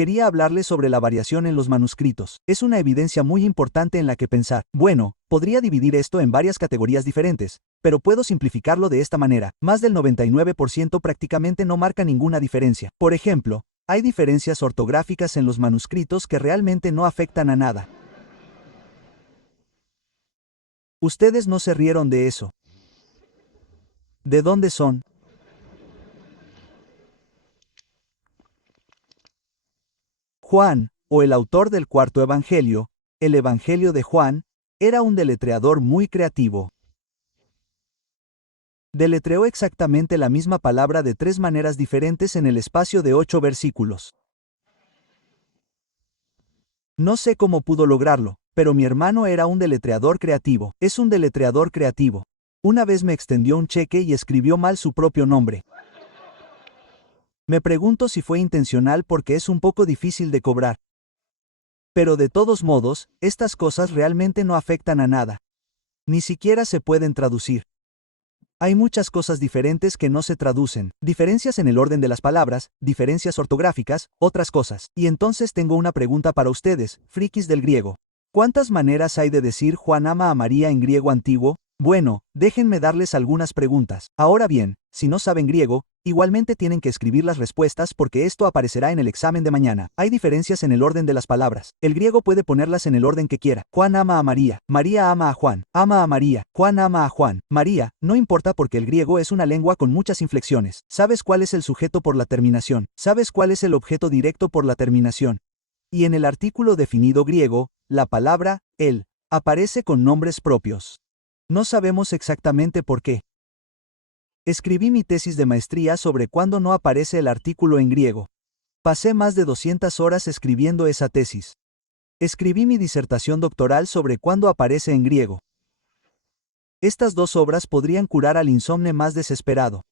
Quería hablarles sobre la variación en los manuscritos. Es una evidencia muy importante en la que pensar. Bueno, podría dividir esto en varias categorías diferentes, pero puedo simplificarlo de esta manera. Más del 99% prácticamente no marca ninguna diferencia. Por ejemplo, hay diferencias ortográficas en los manuscritos que realmente no afectan a nada. Ustedes no se rieron de eso. ¿De dónde son? Juan, o el autor del cuarto evangelio, el Evangelio de Juan, era un deletreador muy creativo. Deletreó exactamente la misma palabra de 3 maneras diferentes en el espacio de 8 versículos. No sé cómo pudo lograrlo, pero mi hermano era un deletreador creativo. Es un deletreador creativo. Una vez me extendió un cheque y escribió mal su propio nombre. Me pregunto si fue intencional porque es un poco difícil de cobrar. Pero de todos modos, estas cosas realmente no afectan a nada. Ni siquiera se pueden traducir. Hay muchas cosas diferentes que no se traducen, diferencias en el orden de las palabras, diferencias ortográficas, otras cosas. Y entonces tengo una pregunta para ustedes, frikis del griego. ¿Cuántas maneras hay de decir Juan ama a María en griego antiguo? Bueno, déjenme darles algunas preguntas. Ahora bien, si no saben griego, igualmente tienen que escribir las respuestas porque esto aparecerá en el examen de mañana. Hay diferencias en el orden de las palabras. El griego puede ponerlas en el orden que quiera. Juan ama a María, María ama a Juan, ama a María, Juan ama a Juan, María, no importa porque el griego es una lengua con muchas inflexiones. ¿Sabes cuál es el sujeto por la terminación? ¿Sabes cuál es el objeto directo por la terminación? Y en el artículo definido griego, la palabra, él, aparece con nombres propios. No sabemos exactamente por qué. Escribí mi tesis de maestría sobre cuándo no aparece el artículo en griego. Pasé más de 200 horas escribiendo esa tesis. Escribí mi disertación doctoral sobre cuándo aparece en griego. Estas 2 obras podrían curar al insomne más desesperado.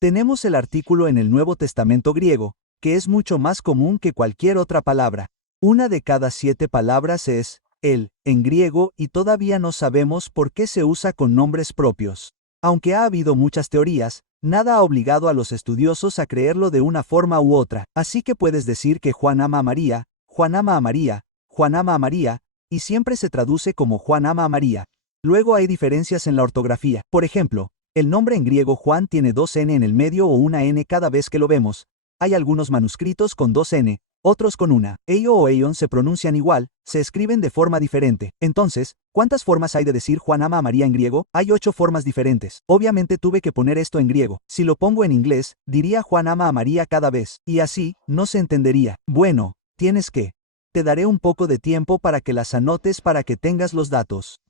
Tenemos el artículo en el Nuevo Testamento griego, que es mucho más común que cualquier otra palabra. Una de cada 7 palabras es él, en griego, y todavía no sabemos por qué se usa con nombres propios. Aunque ha habido muchas teorías, nada ha obligado a los estudiosos a creerlo de una forma u otra. Así que puedes decir que Juan ama a María, Juan ama a María, Juan ama a María, y siempre se traduce como Juan ama a María. Luego hay diferencias en la ortografía. Por ejemplo, el nombre en griego Juan tiene 2 N en el medio o una N cada vez que lo vemos. Hay algunos manuscritos con 2 N, otros con una. Eio o eion se pronuncian igual, se escriben de forma diferente. Entonces, ¿cuántas formas hay de decir Juan ama a María en griego? Hay 8 formas diferentes. Obviamente tuve que poner esto en griego. Si lo pongo en inglés, diría Juan ama a María cada vez. Y así, no se entendería. Bueno, tienes que. Te daré un poco de tiempo para que las anotes para que tengas los datos.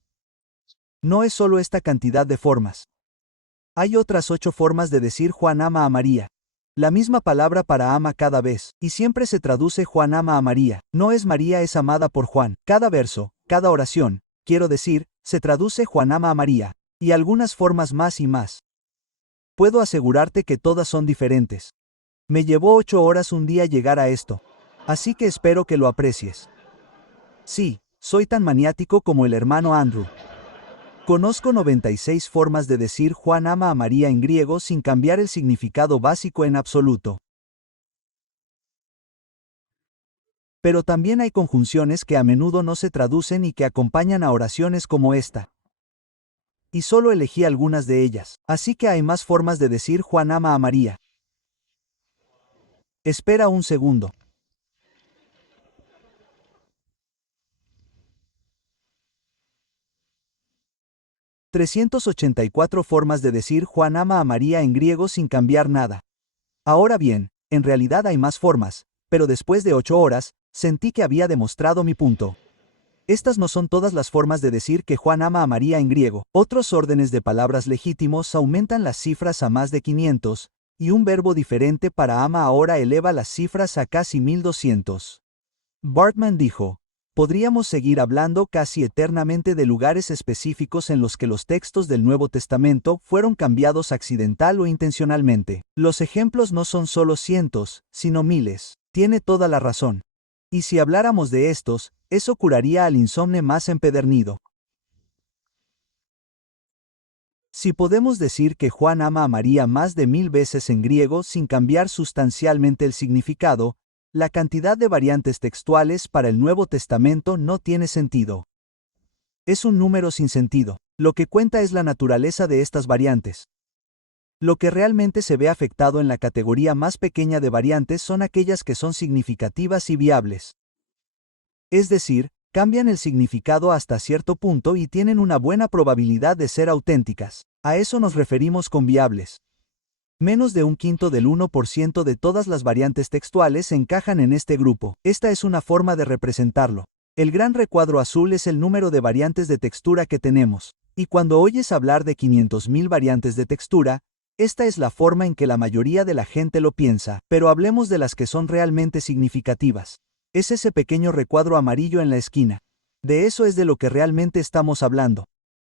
No es solo esta cantidad de formas. Hay otras 8 formas de decir Juan ama a María. La misma palabra para ama cada vez, y siempre se traduce Juan ama a María. No es María es amada por Juan. Cada verso, cada oración, quiero decir, se traduce Juan ama a María, y algunas formas más y más. Puedo asegurarte que todas son diferentes. Me llevó 8 horas un día llegar a esto. Así que espero que lo aprecies. Sí, soy tan maniático como el hermano Andrew. Conozco 96 formas de decir Juan ama a María en griego sin cambiar el significado básico en absoluto. Pero también hay conjunciones que a menudo no se traducen y que acompañan a oraciones como esta. Y solo elegí algunas de ellas, así que hay más formas de decir Juan ama a María. Espera un segundo. ...384 formas de decir Juan ama a María en griego sin cambiar nada. Ahora bien, en realidad hay más formas, pero después de 8 horas, sentí que había demostrado mi punto. Estas no son todas las formas de decir que Juan ama a María en griego. Otros órdenes de palabras legítimos aumentan las cifras a más de 500, y un verbo diferente para ama ahora eleva las cifras a casi 1200. Bartman dijo, podríamos seguir hablando casi eternamente de lugares específicos en los que los textos del Nuevo Testamento fueron cambiados accidental o intencionalmente. Los ejemplos no son solo cientos, sino miles. Tiene toda la razón. Y si habláramos de estos, eso curaría al insomne más empedernido. Si podemos decir que Juan ama a María más de 1000 veces en griego sin cambiar sustancialmente el significado, La cantidad de variantes textuales para el Nuevo Testamento no tiene sentido. Es un número sin sentido. Lo que cuenta es la naturaleza de estas variantes. Lo que realmente se ve afectado en la categoría más pequeña de variantes son aquellas que son significativas y viables. Es decir, cambian el significado hasta cierto punto y tienen una buena probabilidad de ser auténticas. A eso nos referimos con viables. Menos de un quinto del 1% de todas las variantes textuales encajan en este grupo. Esta es una forma de representarlo. El gran recuadro azul es el número de variantes de textura que tenemos. Y cuando oyes hablar de 500.000 variantes de textura, esta es la forma en que la mayoría de la gente lo piensa, pero hablemos de las que son realmente significativas. Es ese pequeño recuadro amarillo en la esquina. De eso es de lo que realmente estamos hablando.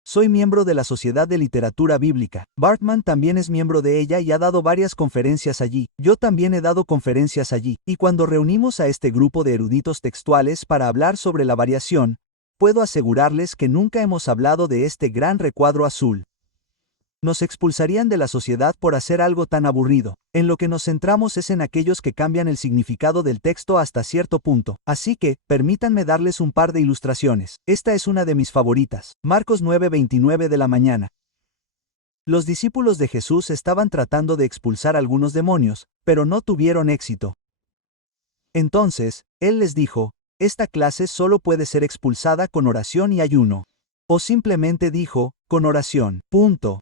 Soy miembro de la Sociedad de Literatura Bíblica. Bartman también es miembro de ella y ha dado varias conferencias allí. Yo también he dado conferencias allí. Y cuando reunimos a este grupo de eruditos textuales para hablar sobre la variación, puedo asegurarles que nunca hemos hablado de este gran recuadro azul. Nos expulsarían de la sociedad por hacer algo tan aburrido. En lo que nos centramos es en aquellos que cambian el significado del texto hasta cierto punto. Así que, permítanme darles un par de ilustraciones. Esta es una de mis favoritas. Marcos 9:29 de la mañana. Los discípulos de Jesús estaban tratando de expulsar algunos demonios, pero no tuvieron éxito. Entonces, él les dijo, esta clase solo puede ser expulsada con oración y ayuno. O simplemente dijo, con oración. Punto.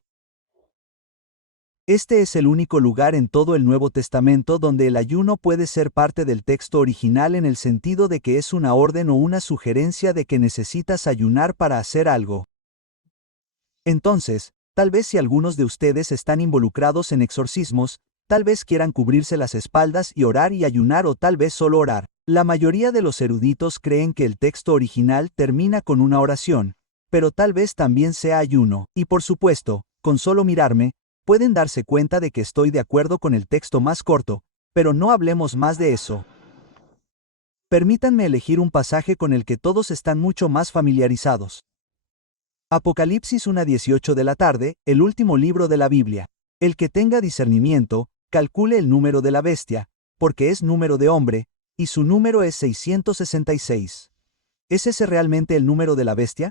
Este es el único lugar en todo el Nuevo Testamento donde el ayuno puede ser parte del texto original en el sentido de que es una orden o una sugerencia de que necesitas ayunar para hacer algo. Entonces, tal vez si algunos de ustedes están involucrados en exorcismos, tal vez quieran cubrirse las espaldas y orar y ayunar o tal vez solo orar. La mayoría de los eruditos creen que el texto original termina con una oración, pero tal vez también sea ayuno, y por supuesto, con solo mirarme, pueden darse cuenta de que estoy de acuerdo con el texto más corto, pero no hablemos más de eso. Permítanme elegir un pasaje con el que todos están mucho más familiarizados. Apocalipsis 1:18 de la tarde, el último libro de la Biblia. El que tenga discernimiento, calcule el número de la bestia, porque es número de hombre, y su número es 666. ¿Es ese realmente el número de la bestia?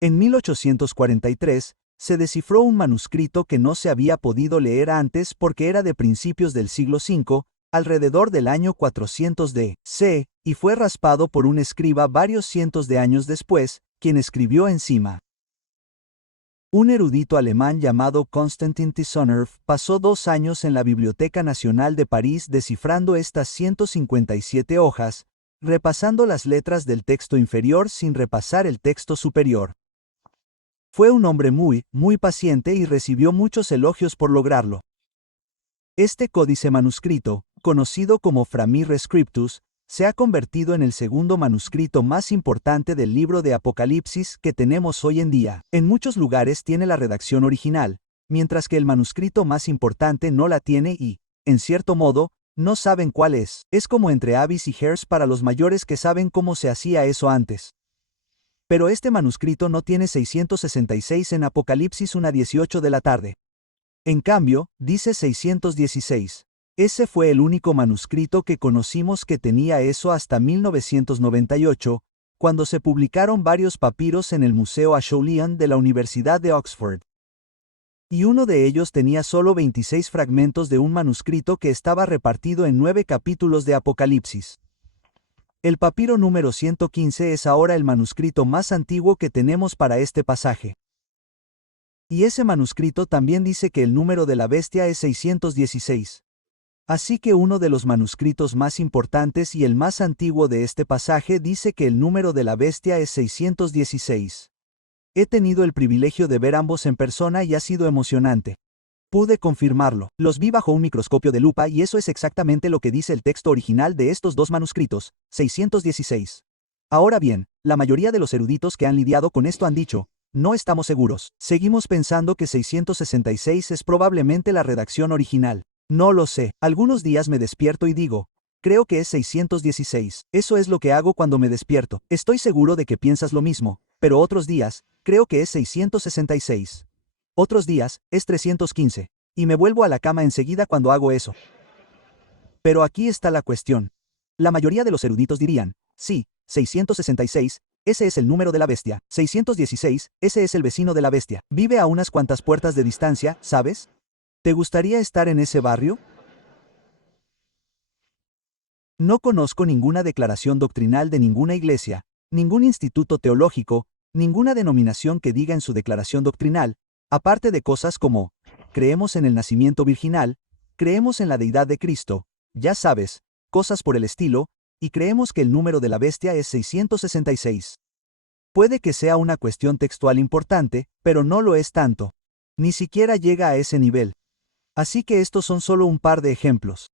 En 1843, se descifró un manuscrito que no se había podido leer antes porque era de principios del siglo V, alrededor del año 400 d.C., y fue raspado por un escriba varios cientos de años después, quien escribió encima. Un erudito alemán llamado Konstantin Tissonerf pasó 2 años en la Biblioteca Nacional de París descifrando estas 157 hojas, repasando las letras del texto inferior sin repasar el texto superior. Fue un hombre muy paciente y recibió muchos elogios por lograrlo. Este códice manuscrito, conocido como Framir Scriptus, se ha convertido en el segundo manuscrito más importante del libro de Apocalipsis que tenemos hoy en día. En muchos lugares tiene la redacción original, mientras que el manuscrito más importante no la tiene y, en cierto modo, no saben cuál es. Es como entre Abyss y Hers para los mayores que saben cómo se hacía eso antes. Pero este manuscrito no tiene 666 en Apocalipsis 1:18 de la tarde. En cambio, dice 616. Ese fue el único manuscrito que conocimos que tenía eso hasta 1998, cuando se publicaron varios papiros en el Museo Ashmolean de la Universidad de Oxford. Y uno de ellos tenía solo 26 fragmentos de un manuscrito que estaba repartido en 9 capítulos de Apocalipsis. El papiro número 115 es ahora el manuscrito más antiguo que tenemos para este pasaje. Y ese manuscrito también dice que el número de la bestia es 616. Así que uno de los manuscritos más importantes y el más antiguo de este pasaje dice que el número de la bestia es 616. He tenido el privilegio de ver ambos en persona y ha sido emocionante. Pude confirmarlo. Los vi bajo un microscopio de lupa y eso es exactamente lo que dice el texto original de estos dos manuscritos, 616. Ahora bien, la mayoría de los eruditos que han lidiado con esto han dicho, no estamos seguros. Seguimos pensando que 666 es probablemente la redacción original. No lo sé. Algunos días me despierto y digo, creo que es 616. Eso es lo que hago cuando me despierto. Estoy seguro de que piensas lo mismo, pero otros días, creo que es 666. Otros días, es 315. Y me vuelvo a la cama enseguida cuando hago eso. Pero aquí está la cuestión. La mayoría de los eruditos dirían, sí, 666, ese es el número de la bestia. 616, ese es el vecino de la bestia. Vive a unas cuantas puertas de distancia, ¿sabes? ¿Te gustaría estar en ese barrio? No conozco ninguna declaración doctrinal de ninguna iglesia, ningún instituto teológico, ninguna denominación que diga en su declaración doctrinal, aparte de cosas como, creemos en el nacimiento virginal, creemos en la deidad de Cristo, ya sabes, cosas por el estilo, y creemos que el número de la bestia es 666. Puede que sea una cuestión textual importante, pero no lo es tanto. Ni siquiera llega a ese nivel. Así que estos son solo un par de ejemplos.